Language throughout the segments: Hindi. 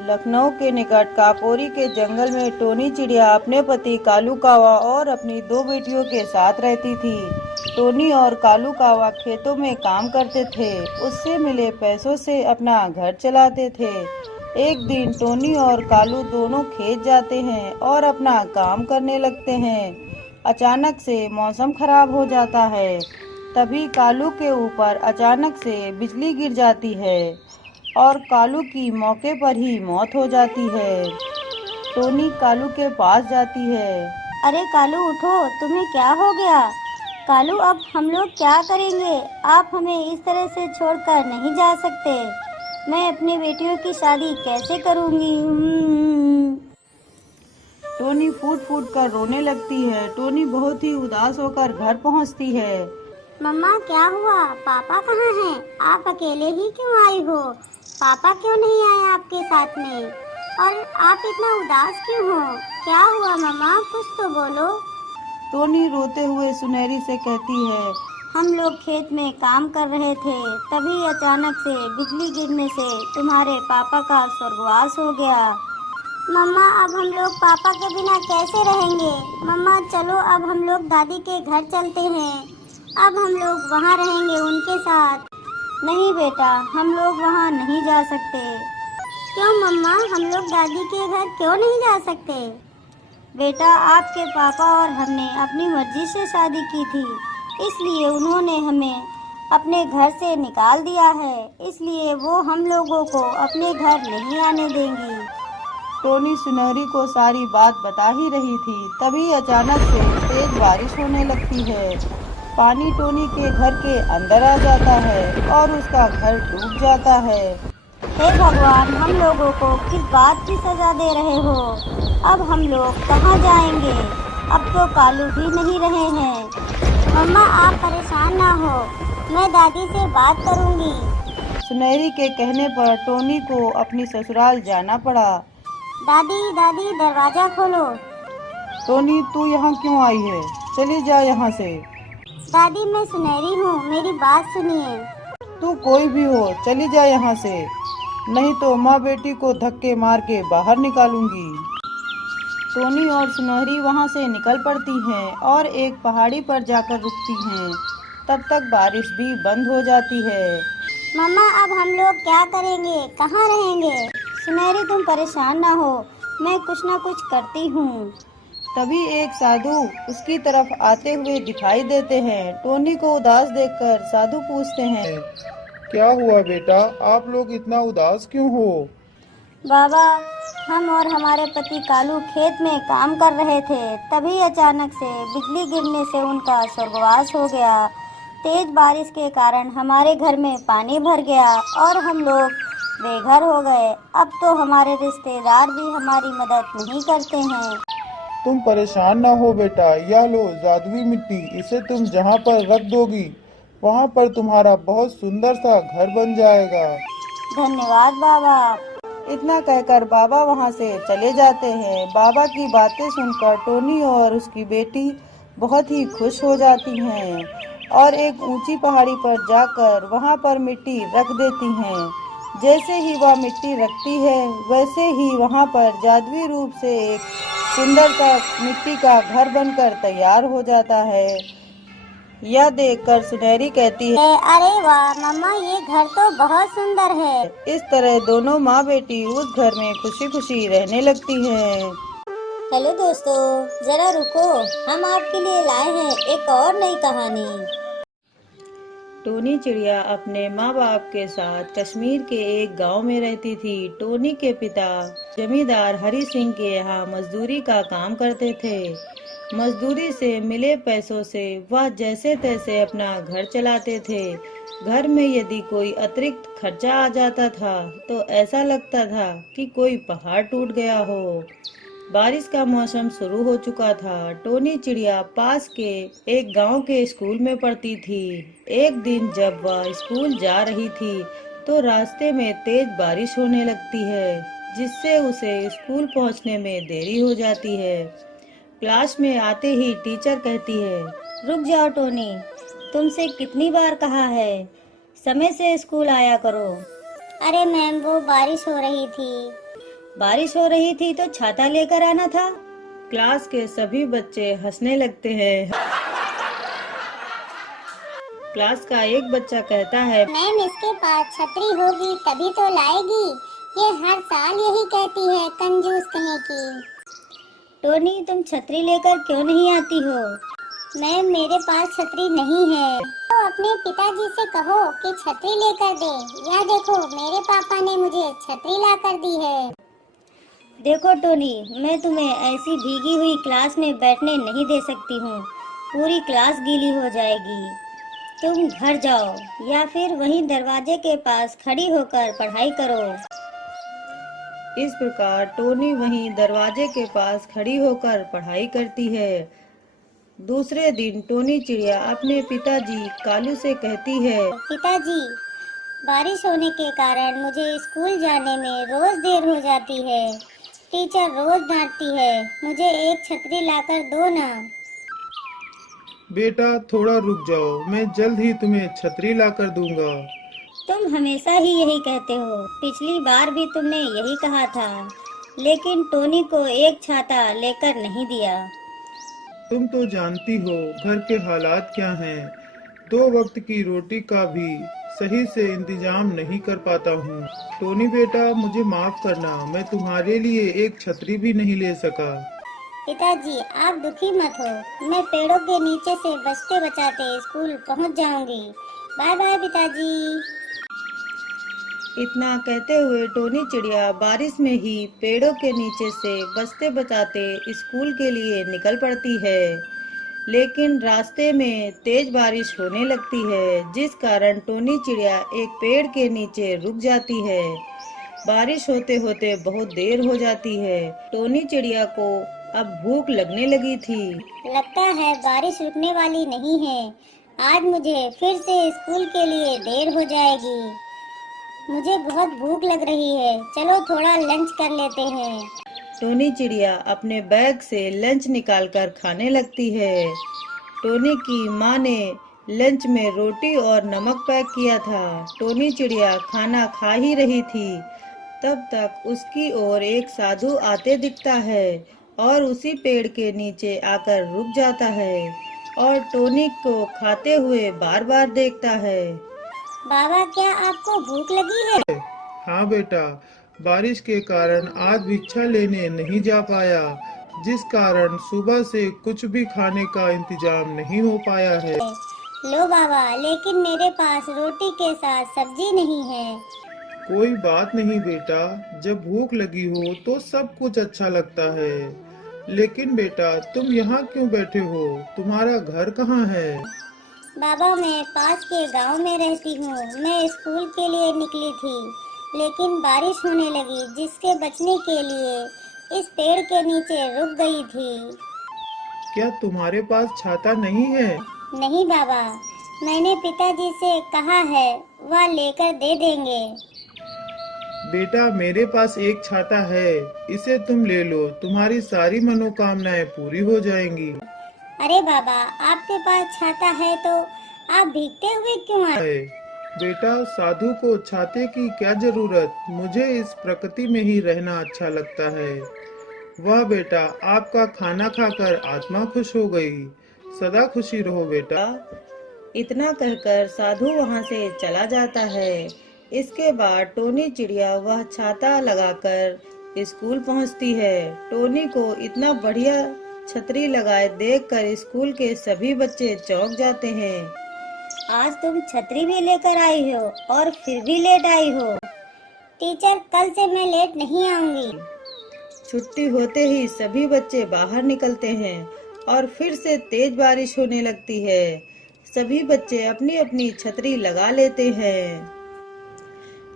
लखनऊ के निकट कापोरी के जंगल में टोनी चिड़िया अपने पति कालू कावा और अपनी दो बेटियों के साथ रहती थी। टोनी और कालू कावा खेतों में काम करते थे। उससे मिले पैसों से अपना घर चलाते थे। एक दिन टोनी और कालू दोनों खेत जाते हैं और अपना काम करने लगते हैं। अचानक से मौसम खराब हो जाता है। तभी कालू के ऊपर अचानक से बिजली गिर जाती है और कालू की मौके पर ही मौत हो जाती है। टोनी कालू के पास जाती है। अरे कालू उठो, तुम्हें क्या हो गया? कालू अब हम लोग क्या करेंगे? आप हमें इस तरह से छोड़कर नहीं जा सकते। मैं अपनी बेटियों की शादी कैसे करूंगी? टोनी फूट फूट कर रोने लगती है। टोनी बहुत ही उदास होकर घर पहुंचती है। मम्मा क्या हुआ? पापा कहाँ हैं? आप अकेले ही क्यों आई हो? पापा क्यों नहीं आए आपके साथ में? और आप इतना उदास क्यों हो? क्या हुआ मम्मा? कुछ तो बोलो। टोनी रोते हुए सुनहरी से कहती है, हम लोग खेत में काम कर रहे थे, तभी अचानक से बिजली गिरने से तुम्हारे पापा का स्वर्गवास हो गया। मम्मा अब हम लोग पापा के बिना कैसे रहेंगे? मम्मा चलो अब हम लोग दादी के घर चलते हैं। अब हम लोग वहाँ रहेंगे उनके साथ। नहीं बेटा, हम लोग वहाँ नहीं जा सकते। क्यों मम्मा, हम लोग दादी के घर क्यों नहीं जा सकते? बेटा आपके पापा और हमने अपनी मर्जी से शादी की थी, इसलिए उन्होंने हमें अपने घर से निकाल दिया है। इसलिए वो हम लोगों को अपने घर नहीं आने देंगी। टोनी सुनहरी को सारी बात बता ही रही थी। तभी अचानक से तेज बारिश होने लगती है। पानी टोनी के घर के अंदर आ जाता है और उसका घर डूब जाता है। हे भगवान, हम लोगों को किस बात की सजा दे रहे हो? अब हम लोग कहाँ जाएंगे? अब तो कालू भी नहीं रहे हैं। मम्मा आप परेशान ना हो, मैं दादी से बात करूँगी। सुनहरी के कहने पर टोनी को अपनी ससुराल जाना पड़ा। दादी दादी दरवाजा खोलो। टोनी तू यहाँ क्यों आई है? चली जा यहाँ से। दादी मैं सुनहरी हूँ, मेरी बात सुनिए। तू कोई भी हो, चली जा यहाँ से, नहीं तो माँ बेटी को धक्के मार के बाहर निकालूंगी। टोनी और सुनहरी वहाँ से निकल पड़ती हैं और एक पहाड़ी पर जाकर रुकती हैं। तब तक बारिश भी बंद हो जाती है। मम्मा अब हम लोग क्या करेंगे? कहाँ रहेंगे? सुनहरी तुम परेशान ना हो, मैं कुछ ना कुछ करती हूँ। तभी एक साधु उसकी तरफ आते हुए दिखाई देते हैं। टोनी को उदास देखकर साधु पूछते हैं, क्या हुआ बेटा, आप लोग इतना उदास क्यों हो? बाबा, हम और हमारे पति कालू खेत में काम कर रहे थे, तभी अचानक से बिजली गिरने से उनका स्वर्गवास हो गया। तेज बारिश के कारण हमारे घर में पानी भर गया और हम लोग बेघर हो गए। अब तो हमारे रिश्तेदार भी हमारी मदद नहीं करते हैं। तुम परेशान ना हो बेटा, यह लो जादुई मिट्टी, इसे तुम जहाँ पर रख दोगी वहाँ पर तुम्हारा बहुत सुंदर सा घर बन जाएगा। धन्यवाद बाबा। इतना कहकर बाबा वहाँ से चले जाते हैं। बाबा की बातें सुनकर टोनी और उसकी बेटी बहुत ही खुश हो जाती हैं और एक ऊंची पहाड़ी पर जाकर वहाँ पर मिट्टी रख देती हैं। जैसे ही वह मिट्टी रखती है, वैसे ही वहाँ पर जादुई रूप से एक सुंदर सा मिट्टी का घर बनकर तैयार हो जाता है। यह देखकर सुनहरी कहती है, अरे वाह मम्मा, ये घर तो बहुत सुंदर है। इस तरह दोनों माँ बेटी उस घर में खुशी खुशी रहने लगती हैं। हेलो दोस्तों, जरा रुको, हम आपके लिए लाए हैं एक और नई कहानी। टोनी चिड़िया अपने माँ बाप के साथ कश्मीर के एक गांव में रहती थी। टोनी के पिता जमींदार हरी सिंह के यहाँ मजदूरी का काम करते थे। मजदूरी से मिले पैसों से वह जैसे तैसे अपना घर चलाते थे। घर में यदि कोई अतिरिक्त खर्चा आ जाता था तो ऐसा लगता था कि कोई पहाड़ टूट गया हो। बारिश का मौसम शुरू हो चुका था। टोनी चिड़िया पास के एक गांव के स्कूल में पढ़ती थी। एक दिन जब वह स्कूल जा रही थी तो रास्ते में तेज बारिश होने लगती है, जिससे उसे स्कूल पहुंचने में देरी हो जाती है। क्लास में आते ही टीचर कहती है, रुक जाओ टोनी, तुमसे कितनी बार कहा है समय से स्कूल आया करो। अरे मैम, वो बारिश हो रही थी। बारिश हो रही थी तो छाता लेकर आना था। क्लास के सभी बच्चे हंसने लगते हैं। क्लास का एक बच्चा कहता है, मैम इसके पास छतरी होगी तभी तो लाएगी, ये हर साल यही कहती है, कंजूस कहीं की। टोनी तुम छतरी लेकर क्यों नहीं आती हो? मैम मेरे पास छतरी नहीं है। तो अपने पिताजी से कहो कि छतरी लेकर दे। यह देखो मेरे पापा ने मुझे छतरी ला कर दी है। देखो टोनी, मैं तुम्हें ऐसी भीगी हुई क्लास में बैठने नहीं दे सकती हूँ, पूरी क्लास गीली हो जाएगी। तुम घर जाओ या फिर वहीं दरवाजे के पास खड़ी होकर पढ़ाई करो। इस प्रकार टोनी वहीं दरवाजे के पास खड़ी होकर पढ़ाई करती है। दूसरे दिन टोनी चिड़िया अपने पिताजी कालू से कहती है, पिताजी, बारिश होने के कारण मुझे स्कूल जाने में रोज देर हो जाती है। टीचर रोज डांटती है, मुझे एक छतरी लाकर दो ना। बेटा थोड़ा रुक जाओ, मैं जल्द ही तुम्हें छतरी लाकर दूंगा। तुम हमेशा ही यही कहते हो, पिछली बार भी तुमने यही कहा था, लेकिन टोनी को एक छाता लेकर नहीं दिया। तुम तो जानती हो घर के हालात क्या हैं। 2 वक्त की रोटी का भी सही से इंतजाम नहीं कर पाता हूँ। टोनी बेटा मुझे माफ करना, मैं तुम्हारे लिए एक छतरी भी नहीं ले सका। पिताजी आप दुखी मत हो, मैं पेड़ों के नीचे से बचते बचाते स्कूल पहुंच जाऊंगी। बाय बाय पिताजी। इतना कहते हुए टोनी चिड़िया बारिश में ही पेड़ों के नीचे से बचते बचाते स्कूल के लिए निकल पड़ती है। लेकिन रास्ते में तेज बारिश होने लगती है, जिस कारण टोनी चिड़िया एक पेड़ के नीचे रुक जाती है। बारिश होते होते बहुत देर हो जाती है। टोनी चिड़िया को अब भूख लगने लगी थी। लगता है बारिश रुकने वाली नहीं है, आज मुझे फिर से स्कूल के लिए देर हो जाएगी। मुझे बहुत भूख लग रही है, चलो थोड़ा लंच कर लेते हैं। टोनी चिड़िया अपने बैग से लंच निकालकर खाने लगती है। टोनी की माँ ने लंच में रोटी और नमक पैक किया था। टोनी चिड़िया खाना खा ही रही थी, तब तक उसकी ओर एक साधु आते दिखता है और उसी पेड़ के नीचे आकर रुक जाता है और टोनी को खाते हुए बार बार देखता है। बाबा क्या आपको भूख लगी है? हाँ बेटा, बारिश के कारण आज भिक्षा लेने नहीं जा पाया, जिस कारण सुबह से कुछ भी खाने का इंतजाम नहीं हो पाया है। लो बाबा, लेकिन मेरे पास रोटी के साथ सब्जी नहीं है। कोई बात नहीं बेटा, जब भूख लगी हो तो सब कुछ अच्छा लगता है। लेकिन बेटा तुम यहाँ क्यों बैठे हो? तुम्हारा घर कहाँ है? बाबा मैं पास के गांव में रहती हूँ। मैं स्कूल के लिए निकली थी, लेकिन बारिश होने लगी, जिसके बचने के लिए इस पेड़ के नीचे रुक गई थी। क्या तुम्हारे पास छाता नहीं है? नहीं बाबा, मैंने पिताजी से कहा है, वह लेकर दे देंगे। बेटा मेरे पास एक छाता है, इसे तुम ले लो, तुम्हारी सारी मनोकामनाएं पूरी हो जाएंगी। अरे बाबा, आपके पास छाता है तो आप भीगते हुए क्यों आए? बेटा साधु को छाते की क्या जरूरत, मुझे इस प्रकृति में ही रहना अच्छा लगता है। वाह बेटा, आपका खाना खाकर आत्मा खुश हो गई, सदा खुशी रहो बेटा। इतना कहकर साधु वहां से चला जाता है। इसके बाद टोनी चिड़िया वह छाता लगाकर स्कूल पहुंचती है। टोनी को इतना बढ़िया छतरी लगाए देखकर स्कूल के सभी बच्चे चौंक जाते हैं। आज तुम छतरी भी लेकर आई हो और फिर भी लेट आई हो। टीचर कल से मैं लेट नहीं आऊंगी। छुट्टी होते ही सभी बच्चे बाहर निकलते हैं और फिर से तेज बारिश होने लगती है। सभी बच्चे अपनी अपनी छतरी लगा लेते हैं,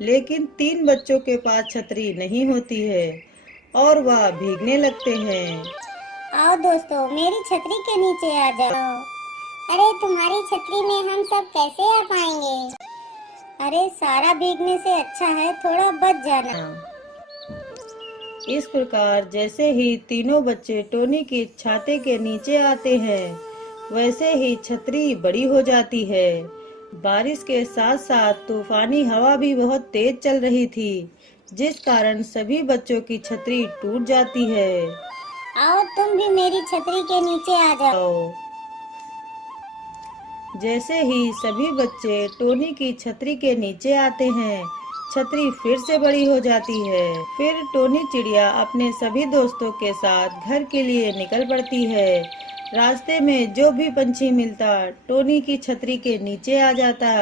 लेकिन 3 बच्चों के पास छतरी नहीं होती है और वह भीगने लगते हैं। आओ दोस्तों, मेरी छतरी के नीचे आ जाओ। अरे तुम्हारी छतरी में हम सब कैसे आ पाएंगे? अरे सारा भीगने से अच्छा है थोड़ा बच जाना। इस प्रकार जैसे ही तीनों बच्चे टोनी के छाते के नीचे आते हैं, वैसे ही छतरी बड़ी हो जाती है। बारिश के साथ साथ तूफानी हवा भी बहुत तेज चल रही थी, जिस कारण सभी बच्चों की छतरी टूट जाती है। आओ तुम भी मेरी छतरी के नीचे आ जाओ। जैसे ही सभी बच्चे टोनी की छतरी के नीचे आते हैं, छतरी फिर से बड़ी हो जाती है। फिर टोनी चिड़िया अपने सभी दोस्तों के साथ घर के लिए निकल पड़ती है। रास्ते में जो भी पंछी मिलता, टोनी की छतरी के नीचे आ जाता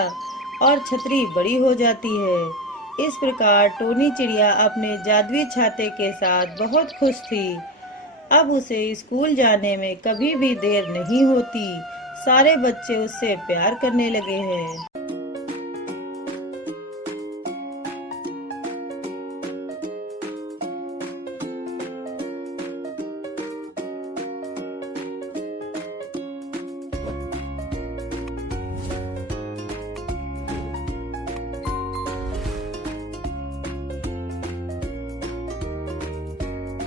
और छतरी बड़ी हो जाती है। इस प्रकार टोनी चिड़िया अपने जादुई छाते के साथ बहुत खुश थी। अब उसे स्कूल जाने में कभी भी देर नहीं होती। सारे बच्चे उससे प्यार करने लगे हैं।